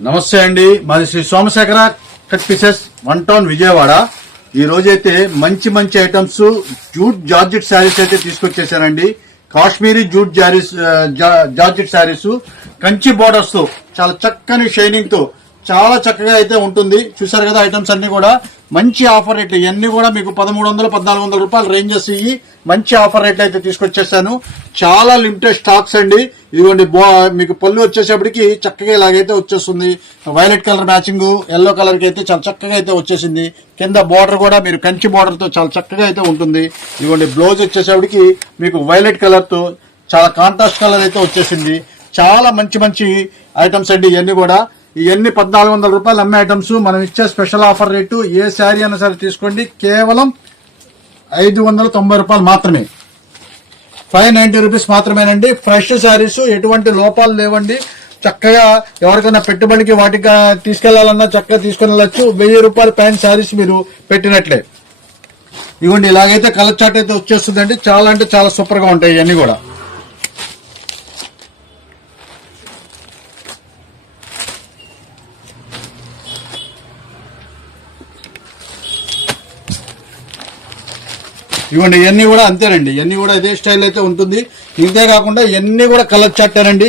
నమస్తే అండి. మాది Shri Somasekhara cut pieces one town Vijayawada. ఈ రోజైతే మంచి మంచి ఐటమ్స్ జూట్ జార్జెట్ శారీస్ అయితే తీసుకొచ్చేసానండి. కాశ్మీరీ జూట్ జారీస్ జా- జార్జెట్ శారీస్ కంచి బోర్డర్స్తో చాలా చక్కని షైనింగ్తో చాలా చక్కగా అయితే ఉంటుంది. చూసారు కదా ఐటమ్స్ అన్ని కూడా. మంచి ఆఫర్ రేట్లు ఇవన్నీ కూడా మీకు పదమూడు వందలు పద్నాలుగు వందల రూపాయలు రేంజెస్ ఇవి మంచి ఆఫర్ రేట్లు అయితే తీసుకొచ్చేసాను. చాలా లిమిటెడ్ స్టాక్స్ అండి. ఇదిగోండి బో మీకు పళ్ళు వచ్చేసేపటికి చక్కగా ఇలాగైతే వచ్చేస్తుంది. వైలెట్ కలర్ మ్యాచింగ్ ఎల్లో కలర్కి అయితే చాలా చక్కగా అయితే వచ్చేసింది. కింద బార్డర్ కూడా మీరు కంచి బార్డర్తో చాలా చక్కగా అయితే ఉంటుంది. ఇదిగోండి బ్లౌజ్ వచ్చేసేపటికి మీకు వైలెట్ కలర్తో చాలా కాంట్రాస్ట్ కలర్ అయితే వచ్చేసింది. చాలా మంచి మంచి ఐటమ్స్ అండి ఇవన్నీ కూడా. ఇవన్నీ పద్నాలుగు వందల రూపాయలు అమ్మే ఐటమ్స్ మనం ఇచ్చే స్పెషల్ ఆఫర్ రేటు ఏ శారీ అయినా సరే తీసుకోండి. కేవలం ఐదు వందల తొంభై రూపాయలు మాత్రమే. ఫైవ్ నైన్టీ రూపీస్ మాత్రమేనండి. ఫ్రెష్ శారీస్ ఎటువంటి లోపాలు లేవండి. చక్కగా ఎవరికైనా పెట్టుబడికి వాటికి తీసుకెళ్ళాలన్నా చక్కగా తీసుకుని వెళ్ళచ్చు. వెయ్యి రూపాయల ప్యాంట్ శారీస్ మీరు పెట్టినట్లే. ఇవ్వండి ఇలాగైతే కలర్ చాట్ అయితే వచ్చేస్తుందండి. చాలా అంటే చాలా సూపర్గా ఉంటాయి ఇవన్నీ కూడా. ఇవ్వండి ఇవన్నీ కూడా అంతేనండి. ఇవన్నీ కూడా ఇదే స్టైల్ అయితే ఉంటుంది. ఇంతే కాకుండా ఇవన్నీ కూడా కలర్ చాటారండి